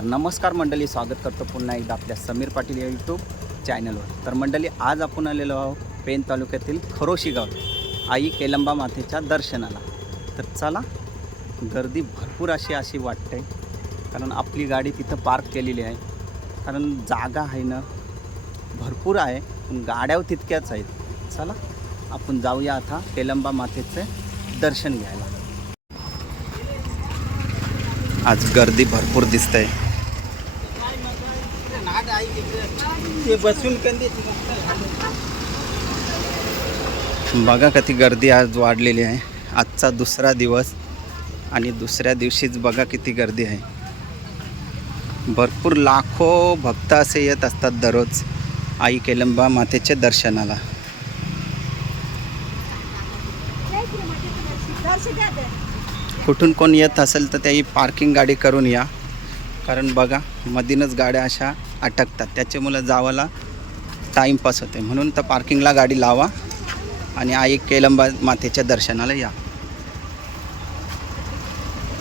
तर नमस्कार मंडळी स्वागत करतो पुन्हा एकदा आपल्या समीर पाटील या यूट्यूब चॅनलवर तर मंडळी आज आपण आलेलो आहोत पेन तालुक्यातील खरोशी गाव आई केलंबा मातेच्या दर्शनाला. तर चला गर्दी भरपूर अशी अशी वाटते कारण आपली गाडी तिथं पार्क केलेली आहे. कारण जागा आहे ना भरपूर आहे पण गाड्या तितक्याच आहेत. चला आपण जाऊया आता केलंबा मातेचे दर्शन घ्यायला. आज गर्दी भरपूर दिसते ते बसून बघा किती गर्दी आज वाढलेली आहे. आजचा दुसरा दिवस आणि दुसऱ्या दिवशीच बघा किती गर्दी आहे. भरपूर लाखो भक्त असे येत असतात दररोज आई केलंबा मातेच्या दर्शनाला. कुठून कोण येत असेल तर त्याही पार्किंग गाडी करून या. कारण बघा मधीनच गाड्या अशा अटकतात. त्याच्यामुळं जावाला टाईमपास होते. म्हणून तर पार्किंगला गाडी लावा आणि आई केलंबा मातेच्या दर्शनाला या.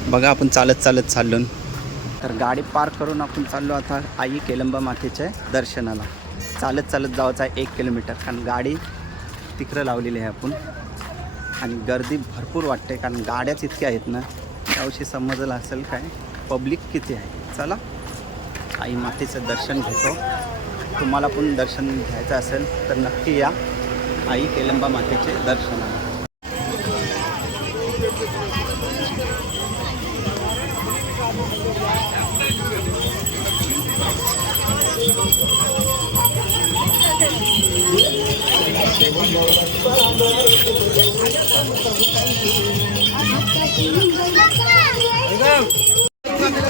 बघा आपण चालत चालत चाललो. तर गाडी पार्क करून आपण चाललो आता आई केलंबा मातेच्या दर्शनाला. चालत चालत जायचं आहे एक किलोमीटर कारण गाडी तिकडं लावलेली आहे आपण. आणि गर्दी भरपूर वाटते. कारण गाड्याच इतक्या आहेत ना त्याविषयी समजलं असेल काय? पब्लिक किती आहे? चला. आई मातेचं दर्शन घेतो. तुम्हाला पण दर्शन घ्यायचं असेल तर नक्की या. आई केलंबा मातेचे दर्शन.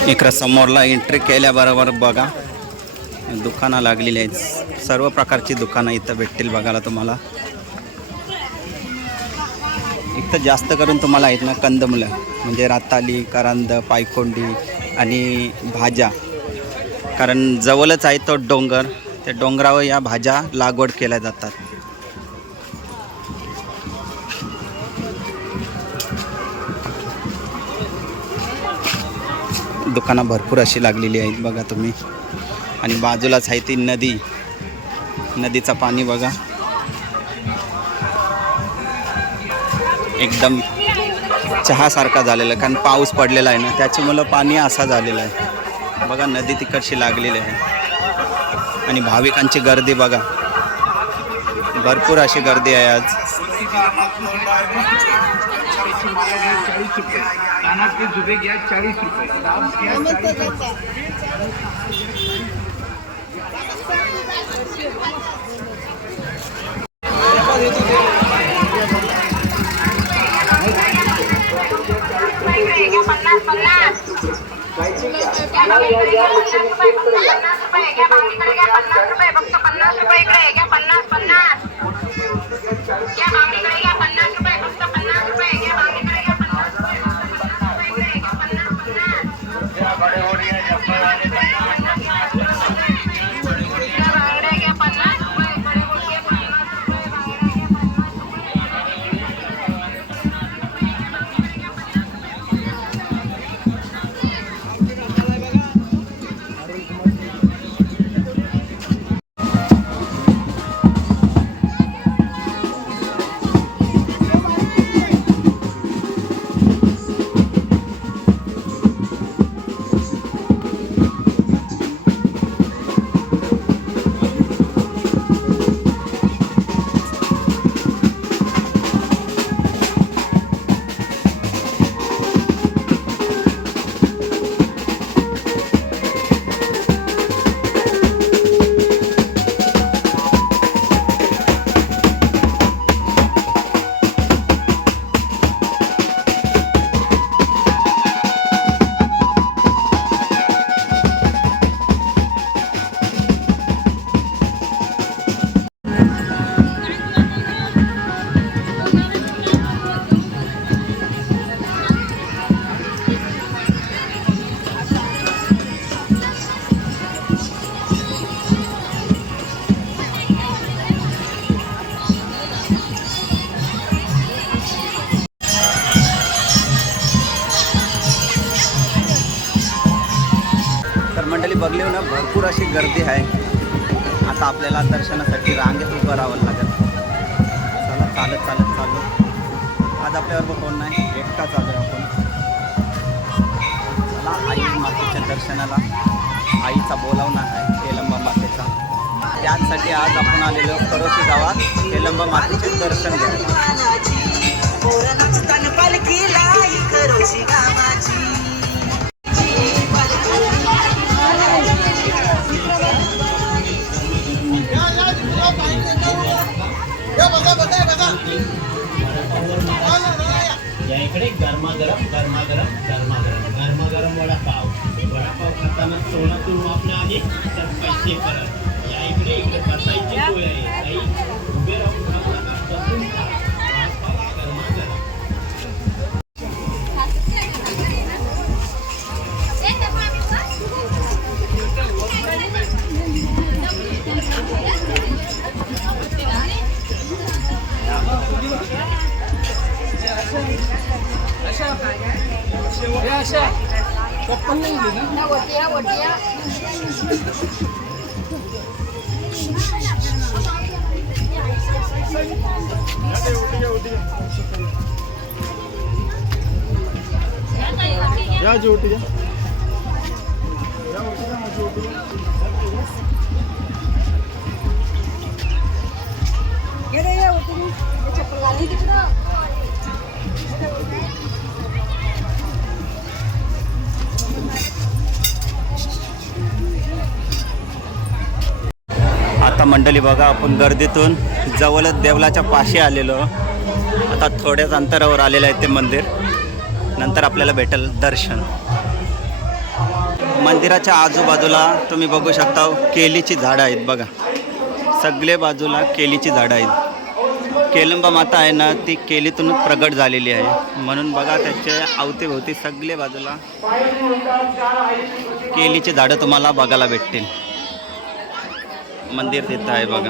इकडं समोरला एंट्री केल्याबरोबर बघा. दुकानं लागलेली आहेत. सर्व प्रकारची दुकानं इथं भेटतील बघायला तुम्हाला. इथं जास्त करून तुम्हाला आहेत ना कंदमुलं म्हणजे राताली करंद पायखोंडी आणि भाज्या. कारण जवळच आहे तो डोंगर. त्या डोंगरावर या भाज्या लागवड केल्या जातात. दुकानं भरपूर अशी लागलेली आहेत बघा तुम्ही. आणि बाजूलाच आहे ती नदी. नदीचं पाणी बघा. एकदम चहासारखा झालेला आहे कारण पाऊस पडलेला आहे ना त्याच्यामुळं पाणी असा झालेला आहे. बघा नदी तिकडशी लागलेली आहे. आणि भाविकांची गर्दी बघा. भरपूर अशी गर्दी आहे आज. बाप से रुपया गया चालीस रुपये। अनाज के जुबे गया चालीस रुपये दाम गया चालीस पन्नास पन्नास पन्नास रुपये पन्नास रुपये पन्नास रुपये इकडे पन्नास आता आपल्याला दर्शनासाठी रांगेत उभं राहावं लागेल. चला चालत चालत चालू आज आपल्यावर कोण नाही एकटा चालू आहे आपण. चला आई मातेच्या दर्शनाला. आईचा बोलावणा आहे केलंबा मातेचा. त्याचसाठी आज आपण आलेलो करोशी गावात. केलंबा मातेचे दर्शन घ्यायला. पोरांना इकडे गरमागरम गरमागरम गरमागरम. गरमागरम वडापाव. वडापाव खाताना तोंडातून वापणं आली तर पैसे परत या इकडे इकडे बसायची सोय आहे. आता मंडळी बघा आपण गर्दीतून जवळच देवलाच्या पाशी आलेलो. आता थोड्याच अंतरावर आलेलं आहे ते मंदिर. नंतर आपल्याला भेटेल दर्शन. मंदिराच्या आजूबाजूला तुम्ही बघू शकता केलीची झाडं आहेत बघा. सगळे बाजूला केलीची झाडं आहेत. केलंबा माता आहे ना ती केलीतूनच प्रगट झालेली आहे. म्हणून बघा त्याच्या अवतीभोवती सगळे बाजूला केलीची झाडं तुम्हाला बघायला भेटतील. मंदिर तिथं आहे बघा.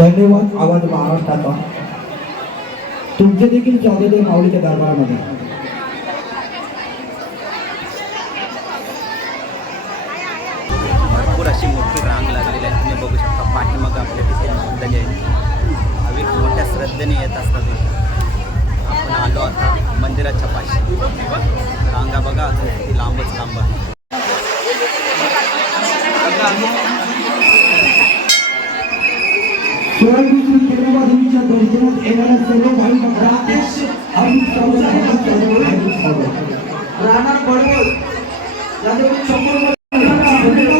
धन्यवाद आवाज महाराष्ट्राचा. तुमचे देखील स्वागत आहे माऊलीच्या दरबारामध्ये. स्वयंभू श्री देवीच्या दर्शनात येणाऱ्या सर्व भाविक राणा पडवळ यादव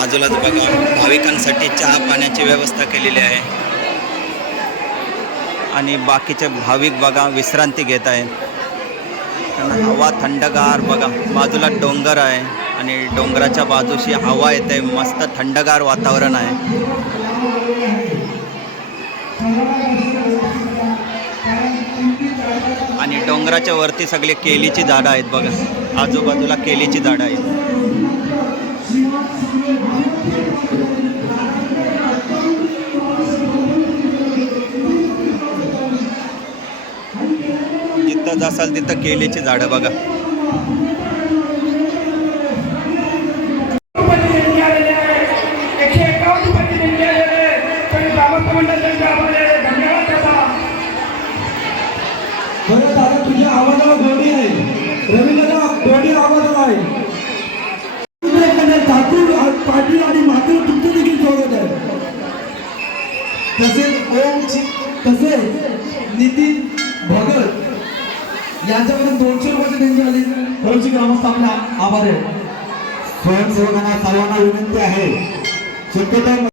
बाजूलाच बघा भाविकांसाठी चहा पाण्याची व्यवस्था केलेली आहे. आणि बाकीचे भाविक बघा विश्रांती घेत आहे हवा थंडगार बघा बाजूला डोंगर आहे आणि डोंगराच्या बाजूशी हवा येते मस्त थंडगार वातावरण आहे. आणि डोंगराच्या वरती सगळे केलीची झाडं आहेत बघा आजूबाजूला केलीची झाडं आहेत. असाल तिथं दादा झाडं बघा. तुझ्या आवाजावर गोडी आहे. रवींद्र गोडी आवाज आभार आहे. स्वयंसेवकांना सर्वांना विनंती आहे. शक्यतो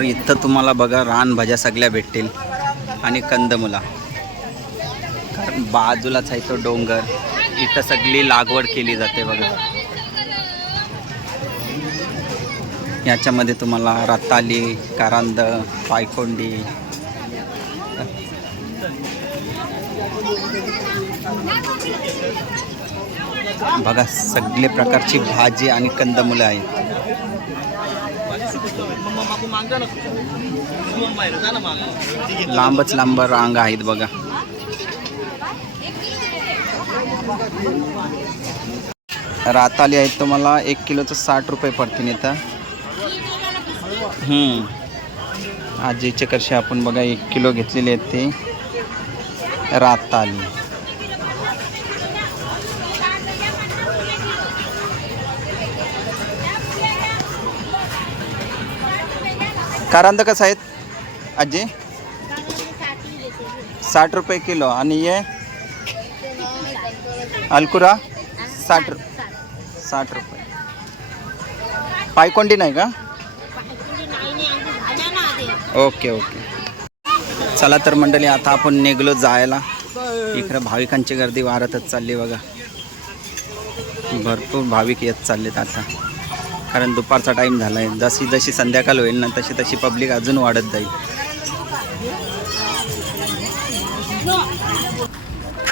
तर इथं तुम्हाला बघा रानभाज्या सगळ्या भेटतील आणि कंदमुला. कारण बाजूलाच आहे तो डोंगर. इथं सगळी लागवड केली जाते बघा. याच्यामध्ये तुम्हाला रताली कारांद पायकोंडी. बघा सगळे प्रकारची भाजी आणि कंदमुलं आहेत. लांबच लांब रांग आहेत बघा. राताली आहेत तुम्हाला एक किलोचं साठ रुपये पडतील इथं. हम्म. आजीचे कसे आपण बघा एक किलो घेतलेले आहेत ते. राताली. कारांद कसं आहेत? आजी? साठ रुपये किलो. आणि ये अलकुरा? साठ रु साठ रुपये. पायकोंडी नाही का? Okay okay. चला तर मंडळी आता आपण निघलो जायला. इकडं भाविकांची गर्दी वाढतच चालली बघा. भरपूर भाविक येत चाललेत आता. कारण दुपारचा टाईम झाला आहे जशी जशी संध्याकाळ होईल ना तशी तशी पब्लिक अजून वाढत जाईल.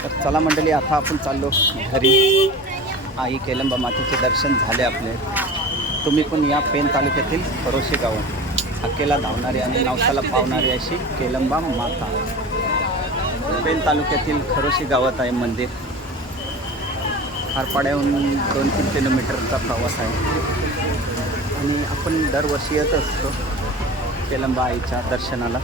तर चला मंडळी आता आपण चाललो घरी. आई केलंबा मातेचे दर्शन झाले आपले. तुम्ही पण या पेन तालुक्यातील खरोशी गाव. अकेला धावणारी आणि नवसाला पावणारी अशी केलंबा माता. पेन तालुक्यातील खरोशी गावात आहे मंदिर. खारपाड्याहून दोन तीन किलोमीटरचा प्रवास आहे. आणि आपण दरवर्षी येत असतो तेलंबा आईच्या दर्शनाला.